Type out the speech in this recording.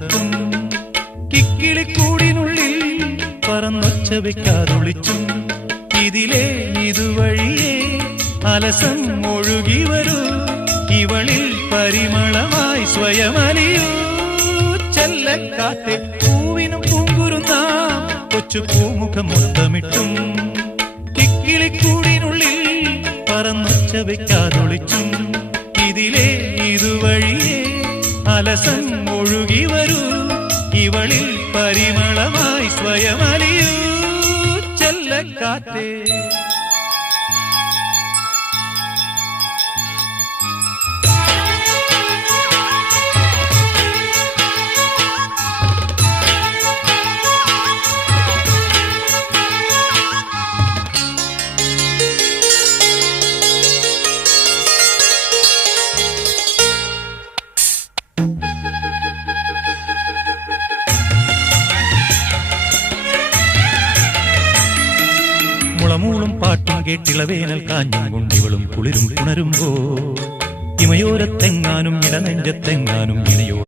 മുത്തമിട്ടും കിക്കിളിക്കൂടിനുള്ളിൽ പറന്നൊച്ച വെക്കാതൊളിച്ചും ഇതിലേ ഇതുവഴിയേ അലസം ഒഴുകി വരൂ ഇവളിൽ പരിമളമായി സ്വയമലിയൂ ചെല്ലക്കാറ്റെ പൂവിനും പൂങ്കുരുന്നാം കൊച്ചു പൂമുഖം മുത്തമിട്ടും കിക്കിളിക്കൂടിനുള്ളിൽ പറന്നൊച്ച വെക്കാതൊളിച്ചും ഇതിലേ ഇതുവഴിയേ അലസം ഒഴുകി വരൂ ഇവളിൽ പരിമളമായി സ്വയമലിയൂ ചെല്ലക്കാറ്റേ മുളമൂളും പാട്ടും കേട്ടിളവേനൽ കാഞ്ഞും കൊണ്ടിവളും കുളിരും പുണരുമ്പോ ഇമയോരത്തെങ്ങാനും ഇടനെഞ്ചത്തെങ്ങാനും ഇണയോ